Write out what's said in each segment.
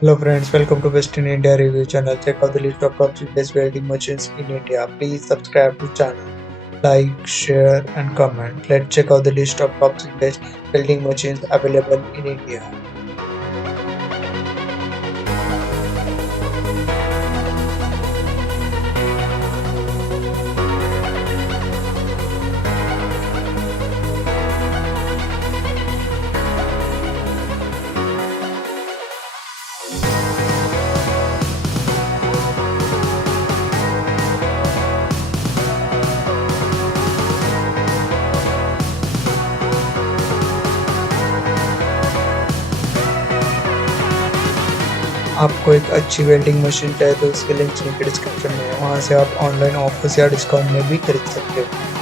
Hello friends, welcome to Best in India review channel. Check out the list of top best welding machines in India. Please subscribe to channel, like, share and comment. Let's check out the list of top best welding machines available in India. आपको एक अच्छी welding machine चाहिए तो उसके link नीचे description में है, वहां से आप ऑनलाइन ऑफर्स या डिस्काउंट में भी खरीद सकते हो।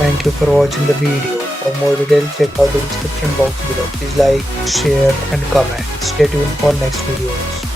Thank you for watching the video. For more details, check out the description box below. Please like, share and comment. Stay tuned for next videos.